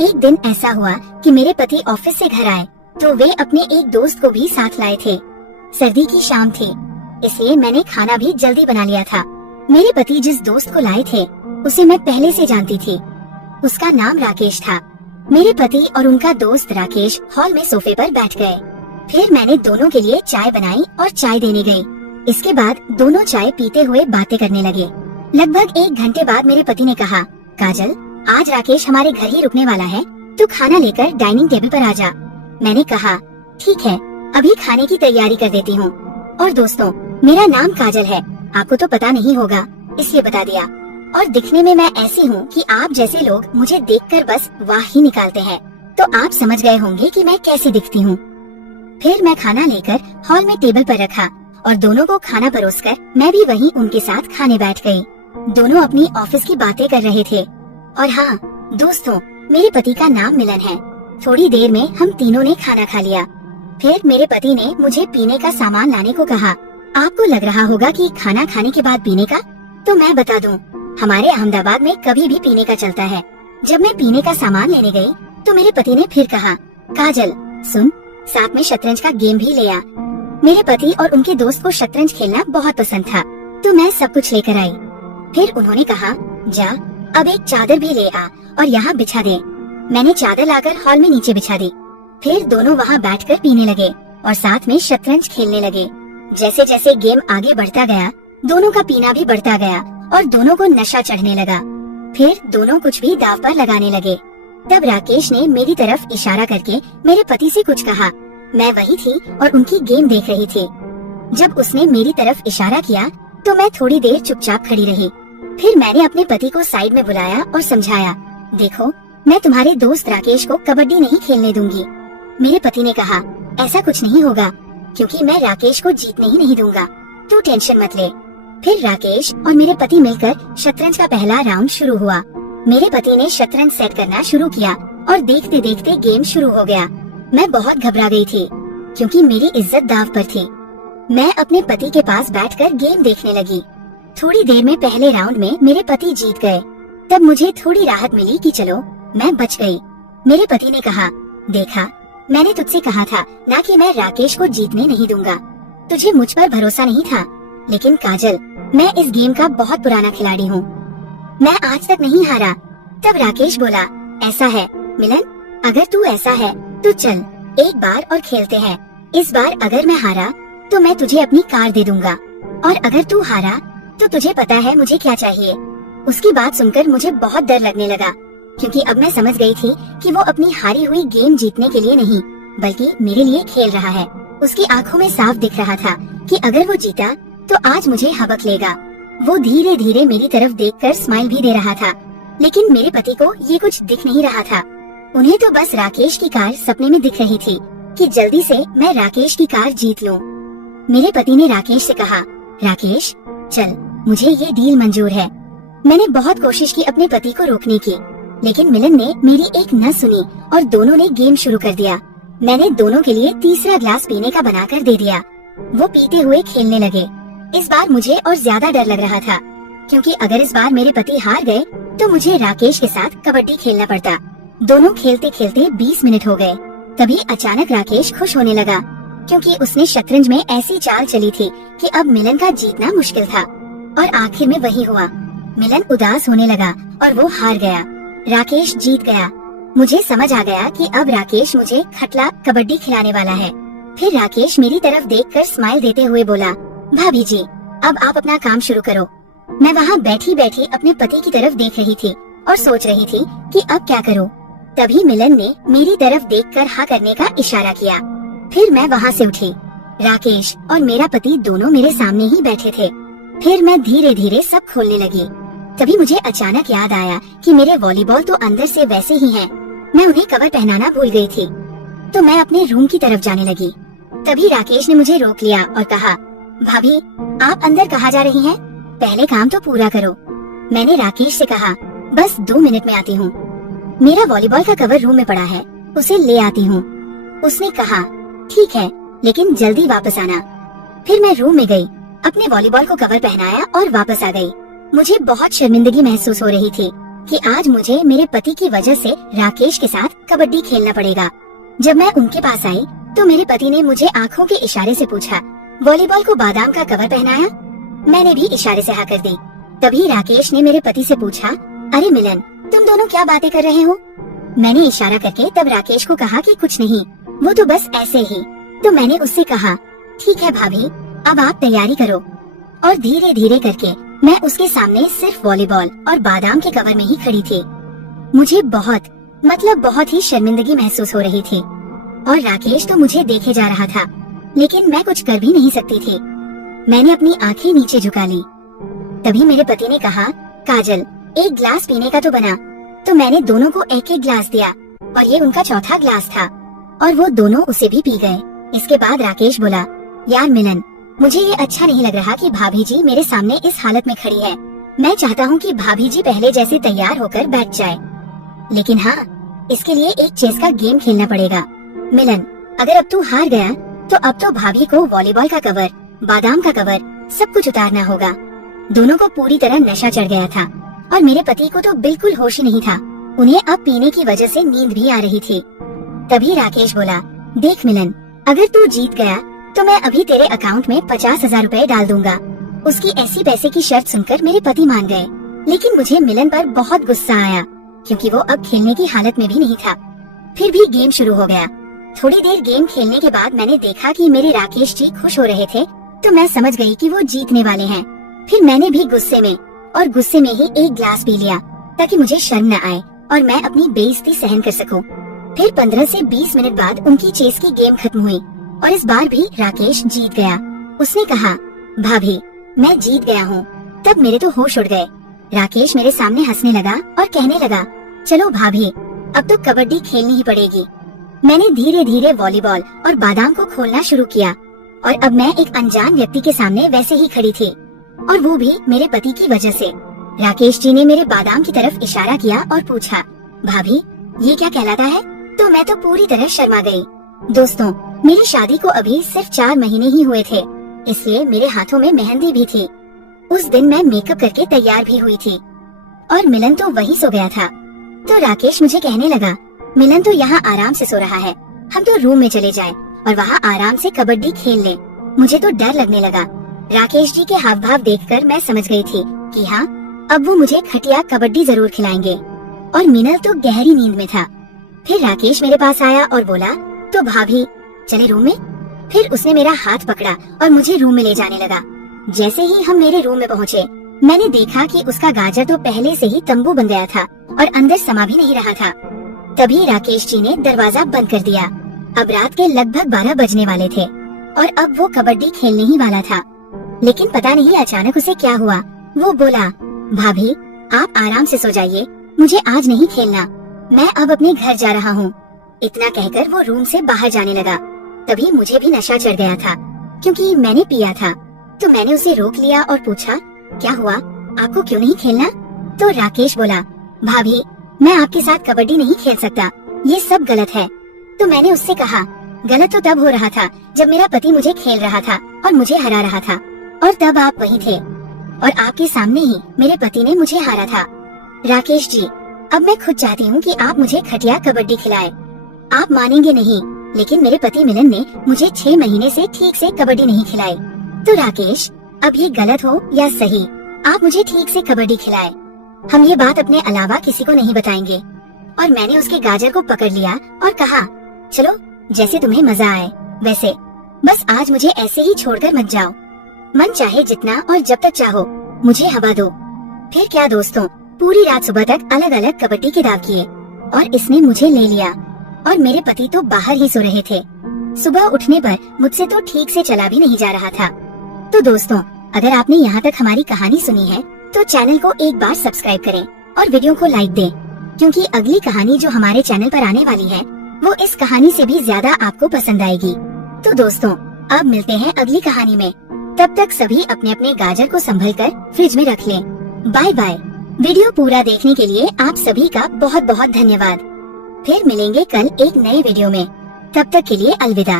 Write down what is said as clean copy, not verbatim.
एक दिन ऐसा हुआ कि मेरे पति ऑफिस से घर आए तो वे अपने एक दोस्त को भी साथ लाए थे। सर्दी की शाम थी, इसलिए मैंने खाना भी जल्दी बना लिया था। मेरे पति जिस दोस्त को लाए थे उसे मैं पहले से जानती थी। उसका नाम राकेश था। मेरे पति और उनका दोस्त राकेश हॉल में सोफे पर बैठ गए। फिर मैंने दोनों के लिए चाय बनाई और चाय देने गई। इसके बाद दोनों चाय पीते हुए बातें करने लगे। लगभग 1 घंटे बाद मेरे पति ने कहा, काजल, आज राकेश हमारे घर ही रुकने वाला है, तू खाना लेकर डाइनिंग टेबल पर आ जा। मैंने कहा, ठीक है, अभी खाने की तैयारी कर देती हूँ। और दोस्तों, मेरा नाम काजल है, आपको तो पता नहीं होगा इसलिए बता दिया। और दिखने में मैं ऐसी हूँ कि आप जैसे लोग मुझे देखकर बस वाह ही निकालते हैं, तो आप समझ गए होंगे कि मैं कैसी दिखती हूँ। फिर मैं खाना लेकर हॉल में टेबल पर रखा और दोनों को खाना परोसकर मैं भी वहीं उनके साथ खाने बैठ गई। दोनों अपनी ऑफिस की बातें कर रहे थे। और हाँ दोस्तों, मेरे पति का नाम मिलन है। थोड़ी देर में हम तीनों ने खाना खा लिया। फिर मेरे पति ने मुझे पीने का सामान लाने को कहा। आपको लग रहा होगा कि खाना खाने के बाद पीने का, तो मैं बता दूं, हमारे अहमदाबाद में कभी भी पीने का चलता है। जब मैं पीने का सामान लेने गई तो मेरे पति ने फिर कहा, काजल सुन, साथ में शतरंज का गेम भी ले आ। मेरे पति और उनके दोस्त को शतरंज खेलना बहुत पसंद था, तो मैं सब कुछ लेकर आई। फिर उन्होंने कहा, जा अब एक चादर भी ले आ और यहाँ बिछा दे। मैंने चादर लाकर हॉल में नीचे बिछा दी। फिर दोनों वहाँ बैठकर पीने लगे और साथ में शतरंज खेलने लगे। जैसे जैसे गेम आगे बढ़ता गया, दोनों का पीना भी बढ़ता गया और दोनों को नशा चढ़ने लगा। फिर दोनों कुछ भी दांव पर लगाने लगे। तब राकेश ने मेरी तरफ इशारा करके मेरे पति से कुछ कहा। मैं वही थी और उनकी गेम देख रही थी। जब उसने मेरी तरफ इशारा किया तो मैं थोड़ी देर चुपचाप खड़ी रही। फिर मैंने अपने पति को साइड में बुलाया और समझाया, देखो, मैं तुम्हारे दोस्त राकेश को कबड्डी नहीं खेलने दूंगी। मेरे पति ने कहा, ऐसा कुछ नहीं होगा, क्योंकि मैं राकेश को जीतने ही नहीं दूंगा, तू टेंशन मत ले। फिर राकेश और मेरे पति मिलकर शतरंज का पहला राउंड शुरू हुआ। मेरे पति ने शतरंज सेट करना शुरू किया और देखते देखते गेम शुरू हो गया। मैं बहुत घबरा गई थी, क्योंकि मेरी इज्जत दांव पर थी। मैं अपने पति के पास बैठकर गेम देखने लगी। थोड़ी देर में पहले राउंड में मेरे पति जीत गए। तब मुझे थोड़ी राहत मिली कि चलो मैं बच गई। मेरे पति ने कहा, देखा, मैंने तुझसे कहा था ना कि मैं राकेश को जीतने नहीं दूंगा। तुझे मुझ पर भरोसा नहीं था, लेकिन काजल, मैं इस गेम का बहुत पुराना खिलाड़ी हूँ। मैं आज तक नहीं हारा। तब राकेश बोला, ऐसा है मिलन, अगर तू ऐसा है तो चल एक बार और खेलते हैं। इस बार अगर मैं हारा तो मैं तुझे अपनी कार दे दूंगा, और अगर तू हारा तो तुझे पता है मुझे क्या चाहिए। उसकी बात सुनकर मुझे बहुत डर लगने लगा, क्योंकि अब मैं समझ गई थी कि वो अपनी हारी हुई गेम जीतने के लिए नहीं, बल्कि मेरे लिए खेल रहा है। उसकी आंखों में साफ दिख रहा था कि अगर वो जीता तो आज मुझे हबक लेगा। वो धीरे धीरे मेरी तरफ देखकर स्माइल भी दे रहा था, लेकिन मेरे पति को ये कुछ दिख नहीं रहा था। उन्हें तो बस राकेश की कार सपने में दिख रही थी कि जल्दी से मैं राकेश की कार जीत लूं। मेरे पति ने राकेश से कहा, राकेश चल, मुझे ये डील मंजूर है। मैंने बहुत कोशिश की अपने पति को रोकने की, लेकिन मिलन ने मेरी एक न सुनी और दोनों ने गेम शुरू कर दिया। मैंने दोनों के लिए तीसरा ग्लास पीने का बनाकर दे दिया। वो पीते हुए खेलने लगे। इस बार मुझे और ज्यादा डर लग रहा था, क्योंकि अगर इस बार मेरे पति हार गए तो मुझे राकेश के साथ कबड्डी खेलना पड़ता। दोनों खेलते खेलते 20 मिनट हो गए। तभी अचानक राकेश खुश होने लगा, क्योंकि उसने शतरंज में ऐसी चाल चली थी कि अब मिलन का जीतना मुश्किल था। और आखिर में वही हुआ। मिलन उदास होने लगा और वो हार गया। राकेश जीत गया। मुझे समझ आ गया कि अब राकेश मुझे खटला कबड्डी खिलाने वाला है। फिर राकेश मेरी तरफ देखकर स्माइल देते हुए बोला, भाभी जी, अब आप अपना काम शुरू करो। मैं वहाँ बैठी बैठी अपने पति की तरफ देख रही थी और सोच रही थी कि अब क्या करूँ। तभी मिलन ने मेरी तरफ देखकर हाँ करने का इशारा किया। फिर मैं वहाँ से उठी। राकेश और मेरा पति दोनों मेरे सामने ही बैठे थे। फिर मैं धीरे धीरे सब खोलने लगी। तभी मुझे अचानक याद आया कि मेरे वॉलीबॉल तो अंदर से वैसे ही हैं। मैं उन्हें कवर पहनाना भूल गई थी, तो मैं अपने रूम की तरफ जाने लगी। तभी राकेश ने मुझे रोक लिया और कहा, भाभी, आप अंदर कहाँ जा रही हैं? पहले काम तो पूरा करो। मैंने राकेश से कहा, बस 2 मिनट में आती हूँ। मेरा वॉलीबॉल का कवर रूम में पड़ा है, उसे ले आती हूँ। उसने कहा, ठीक है, लेकिन जल्दी वापस आना। फिर मैं रूम में गई, अपने वॉलीबॉल को कवर पहनाया और वापस आ गई। मुझे बहुत शर्मिंदगी महसूस हो रही थी, कि आज मुझे मेरे पति की वजह से राकेश के साथ कबड्डी खेलना पड़ेगा। जब मैं उनके पास आई तो मेरे पति ने मुझे आंखों के इशारे से पूछा, वॉलीबॉल को बादाम का कवर पहनाया? मैंने भी इशारे से हाँ कर दी। तभी राकेश ने मेरे पति से पूछा, अरे मिलन, तुम दोनों क्या बातें कर रहे हो? मैंने इशारा करके तब राकेश को कहा कि कुछ नहीं, वो तो बस ऐसे ही। तो मैंने उससे कहा, ठीक है भाभी, अब आप तैयारी करो। और धीरे धीरे करके मैं उसके सामने सिर्फ वॉलीबॉल और बादाम के कवर में ही खड़ी थी। मुझे बहुत ही शर्मिंदगी महसूस हो रही थी और राकेश तो मुझे देखे जा रहा था, लेकिन मैं कुछ कर भी नहीं सकती थी। मैंने अपनी आंखें नीचे झुका ली। तभी मेरे पति ने कहा, काजल, एक ग्लास पीने का तो बना। तो मैंने दोनों को एक एक ग्लास दिया और ये उनका चौथा ग्लास था और वो दोनों उसे भी पी गए। इसके बाद राकेश बोला, यार मिलन, मुझे ये अच्छा नहीं लग रहा कि भाभी जी मेरे सामने इस हालत में खड़ी है। मैं चाहता हूँ कि भाभी जी पहले जैसे तैयार होकर बैठ जाए, लेकिन हाँ, इसके लिए एक चेस का गेम खेलना पड़ेगा। मिलन, अगर अब तू हार गया तो अब तो भाभी को वॉलीबॉल का कवर, बादाम का कवर, सब कुछ उतारना होगा। दोनों को पूरी तरह नशा चढ़ गया था और मेरे पति को तो बिल्कुल होश ही नहीं था। उन्हें अब पीने की वजह से नींद भी आ रही थी। तभी राकेश बोला, देख मिलन, अगर तू जीत गया तो मैं अभी तेरे अकाउंट में 50,000 रुपए डाल दूंगा। उसकी ऐसी पैसे की शर्त सुनकर मेरे पति मान गए, लेकिन मुझे मिलन पर बहुत गुस्सा आया क्योंकि वो अब खेलने की हालत में भी नहीं था। फिर भी गेम शुरू हो गया। थोड़ी देर गेम खेलने के बाद मैंने देखा कि मेरे राकेश जी खुश हो रहे थे, तो मैं समझ गई कि वो जीतने वाले हैं। फिर मैंने भी गुस्से में ही एक ग्लास पी लिया ताकि मुझे शर्म न आए और मैं अपनी बेइज्जती सहन कर सकूं। फिर 15 से 20 मिनट बाद उनकी चेस की गेम खत्म हुई और इस बार भी राकेश जीत गया। उसने कहा, भाभी, मैं जीत गया हूँ। तब मेरे तो होश उड़ गए। राकेश मेरे सामने हंसने लगा और कहने लगा, चलो भाभी, अब तो कबड्डी खेलनी ही पड़ेगी। मैंने धीरे धीरे वॉलीबॉल और बादाम को खोलना शुरू किया और अब मैं एक अनजान व्यक्ति के सामने वैसे ही खड़ी थी, और वो भी मेरे पति की वजह से। राकेश जी ने मेरे बादाम की तरफ इशारा किया और पूछा, भाभी, ये क्या कहलाता है? तो मैं तो पूरी तरह शर्मा गई। दोस्तों, मेरी शादी को अभी सिर्फ 4 महीने ही हुए थे, इसलिए मेरे हाथों में मेहंदी भी थी। उस दिन मैं मेकअप करके तैयार भी हुई थी और मिलन तो वही सो गया था। तो राकेश मुझे कहने लगा, मिलन तो यहाँ आराम से सो रहा है, हम तो रूम में चले जाएं और वहाँ आराम से कबड्डी खेल लें। मुझे तो डर लगने लगा। राकेश जी के हाव भाव देखकर मैं समझ गई थी कि हाँ, अब वो मुझे खटिया कबड्डी जरूर खिलाएंगे। और मिनल तो गहरी नींद में था। फिर राकेश मेरे पास आया और बोला, तो भाभी, चले रूम में? फिर उसने मेरा हाथ पकड़ा और मुझे रूम में ले जाने लगा। जैसे ही हम मेरे रूम में पहुँचे, मैंने देखा कि उसका गाजर तो पहले से ही तंबू बन गया था और अंदर समा भी नहीं रहा था। तभी राकेश जी ने दरवाजा बंद कर दिया। अब रात के लगभग 12 बजने वाले थे और अब वो कबड्डी खेलने ही वाला था। लेकिन पता नहीं अचानक उसे क्या हुआ। वो बोला, भाभी, आप आराम से सो जाइए, मुझे आज नहीं खेलना, मैं अब अपने घर जा रहा हूँ। इतना कहकर वो रूम से बाहर जाने लगा। तभी मुझे भी नशा चढ़ गया था क्योंकि मैंने पिया था। तो मैंने उसे रोक लिया और पूछा, क्या हुआ, आपको क्यों नहीं खेलना? तो राकेश बोला, भाभी, मैं आपके साथ कबड्डी नहीं खेल सकता, ये सब गलत है। तो मैंने उससे कहा, गलत तो तब हो रहा था जब मेरा पति मुझे खेल रहा था और मुझे हरा रहा था, और तब आप वहीं थे और आपके सामने ही मेरे पति ने मुझे हारा था। राकेश जी, अब मैं खुद चाहती हूँ कि आप मुझे खटिया कबड्डी खिलाए। आप मानेंगे नहीं, लेकिन मेरे पति मिलन ने मुझे 6 महीने से ठीक से कबड्डी नहीं खिलाई। तो राकेश, अब ये गलत हो या सही, आप मुझे ठीक से कबड्डी खिलाए। हम ये बात अपने अलावा किसी को नहीं बताएंगे। और मैंने उसके गाजर को पकड़ लिया और कहा, चलो जैसे तुम्हें मजा आए वैसे, बस आज मुझे ऐसे ही छोड़कर मत जाओ। मन चाहे जितना और जब तक चाहो मुझे हवा दो। फिर क्या दोस्तों, पूरी रात सुबह तक अलग अलग कबड्डी के दाव किए और इसने मुझे ले लिया और मेरे पति तो बाहर ही सो रहे थे। सुबह उठने पर मुझसे तो ठीक से चला भी नहीं जा रहा था। तो दोस्तों, अगर आपने यहाँ तक हमारी कहानी सुनी है तो चैनल को एक बार सब्सक्राइब करें और वीडियो को लाइक दें, क्योंकि अगली कहानी जो हमारे चैनल पर आने वाली है वो इस कहानी से भी ज्यादा आपको पसंद आएगी। तो दोस्तों, अब मिलते हैं अगली कहानी में। तब तक सभी अपने अपने गाजर को संभल कर फ्रिज में रख लें। Bye bye. वीडियो पूरा देखने के लिए आप सभी का बहुत बहुत धन्यवाद। फिर मिलेंगे कल एक नए वीडियो में। तब तक के लिए अलविदा।